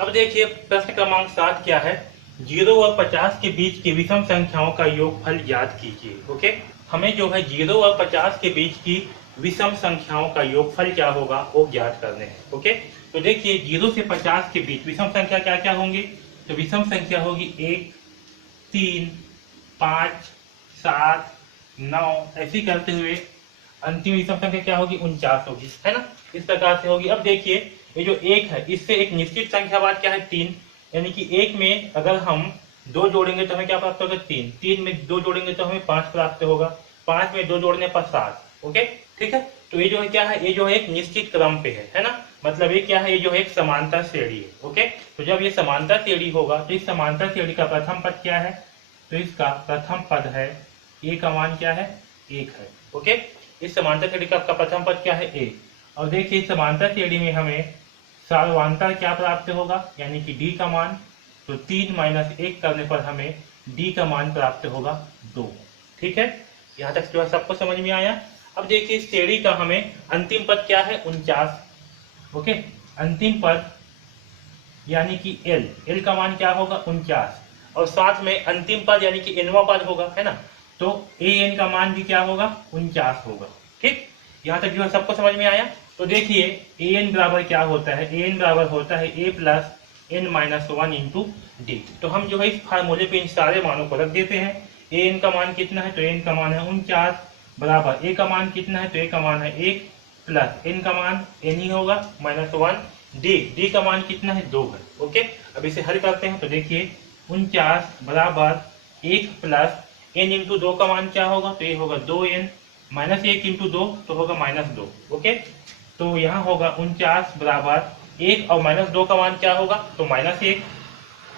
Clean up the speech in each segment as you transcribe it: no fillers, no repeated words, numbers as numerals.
अब देखिए प्रश्न क्रमांक 7 क्या है। 0 और 50 के बीच की विषम संख्याओं का योगफल ज्ञात कीजिए। ओके, हमें जो है 0 और 50 के बीच की विषम संख्याओं का योगफल क्या होगा वो ज्ञात करने हैं। ओके, तो देखिए 0 से 50 के बीच विषम संख्या क्या क्या होंगी। तो विषम संख्या होगी 1, 3, 5, 7, 9, ऐसी करते हुए अंतिम विषम संख्या क्या होगी 49 होगी, है ना। इस प्रकार से होगी। अब देखिए ये जो 1 है इससे एक निश्चित संख्या बाद क्या है 3, यानी कि 1 में अगर हम 2 जोड़ेंगे तो हमें क्या प्राप्त होगा 3, 3 में 2 जोड़ेंगे तो हमें 5 प्राप्त होगा, 5 में 2 जोड़ने पर 7। ओके, ठीक है। तो ये जो है क्या है, ये जो है एक निश्चित क्रम पे है ना। मतलब ये क्या है, ये जो है एक समांतर श्रेणी है। ओके, तो जब ये समांतर श्रेणी होगा तो इस समांतर श्रेणी का प्रथम पद क्या है, तो इसका प्रथम पद है ए का मान क्या है 1 है। ओके, इस समांतर श्रेणी का आपका प्रथम पद क्या है ए। और देखिए इस समांतर श्रेणी में हमें सार्वधान्तर क्या प्राप्त होगा, यानी कि डी का मान। तो 3 - 1 करने पर हमें डी का मान प्राप्त होगा 2। ठीक है, यहाँ तक जो है सबको समझ में आया। अब देखिए इस श्रेणी का हमें अंतिम पद क्या है 49। ओके, अंतिम पद यानी कि एल का मान क्या होगा 49, और साथ में अंतिम पद यानी कि एनवा पद होगा, है ना। तो ए एन का मान भी क्या होगा 49 होगा। ठीक, यहाँ तक जो है सबको समझ में आया। तो देखिए ए एन बराबर क्या होता है, ए एन बराबर होता है a plus n minus 1 into d. तो हम जो है इस फार्मूले पे इन सारे मानों को रख देते हैं। ए एन का मान कितना है, तो ए एन का मान है 49, बराबर ए का मान कितना है, तो ए का मान है 1, प्लस एन का मान एन ही होगा -1, डी का मान कितना है 2 है। ओके, अब इसे हल करते हैं। तो देखिए 49 बराबर 1 प्लस एन इंटू 2 का मान क्या होगा, तो ये होगा 2n, -1 इंटू 2 तो होगा -2। ओके, तो यहाँ होगा 49 बराबर 1 और -2 का मान क्या होगा, तो -1,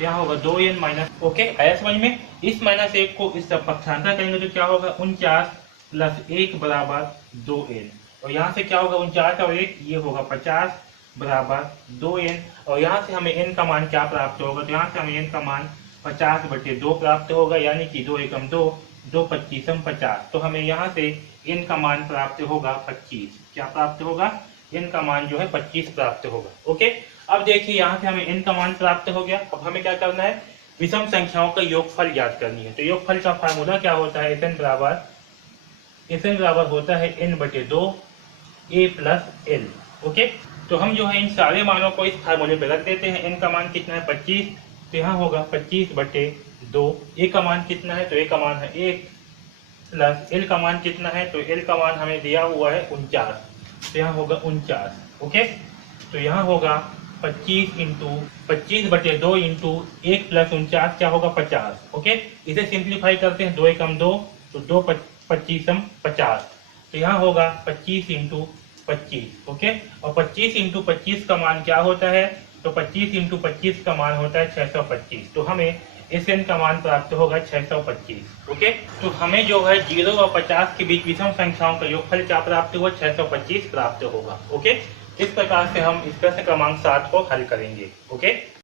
यहाँ होगा 2n माइनस। ओके, आया समझ में। इस -1 को इस सब पक्षांतर करेंगे तो क्या होगा 49 प्लस 1 बराबर 2n, और यहाँ से क्या होगा 49 और 1 ये होगा 50 बराबर 2n, और यहाँ से हमें n का मान क्या प्राप्त होगा, तो यहाँ से हमें n का मान 50/2 प्राप्त होगा, यानी कि 2 एकम 2, 2 पच्चीसम 50। तो हमें यहाँ से n का मान प्राप्त होगा 25। क्या प्राप्त होगा, n का मान जो है 25 प्राप्त होगा। ओके, अब देखिए यहाँ से हमें n का मान प्राप्त हो गया। अब हमें क्या करना है, विषम संख्याओं का योगफल ज्ञात करनी है। तो योगफल का फार्मूला क्या होता है, Sn बराबर होता है n/2 a plus l। Okay, तो हम जो है इन सारे मानों को इस फार्मूले पे रख देते हैं। n का मान कितना है 25, तो यहाँ होगा 25/2। ए का मान कितना है, तो ए का मान है 1, प्लस एल का मान कितना है, तो एल का मान हमें दिया हुआ है 49, तो यहाँ होगा 49। ओके, तो यहाँ होगा 25 इंटू 25/2 इंटू 1 प्लस 49 क्या होगा 50। ओके, इसे सिंप्लीफाई करते हैं, 2 एकम 2 तो 2 पच्चीसम 50, तो यहाँ होगा 25 इंटू 25। ओके, और 25 इंटू 25 का मान क्या होता है, तो 25 इंटू 25 का मान होता है 625। तो हमें Sn का मान प्राप्त होगा 625। ओके, तो हमें जो है 0 और 50 के बीच विषम संख्याओं का योगफल क्या प्राप्त हुआ 625 प्राप्त होगा। ओके, इस प्रकार से हम इस प्रश्न क्रमांक 7 को हल करेंगे। ओके।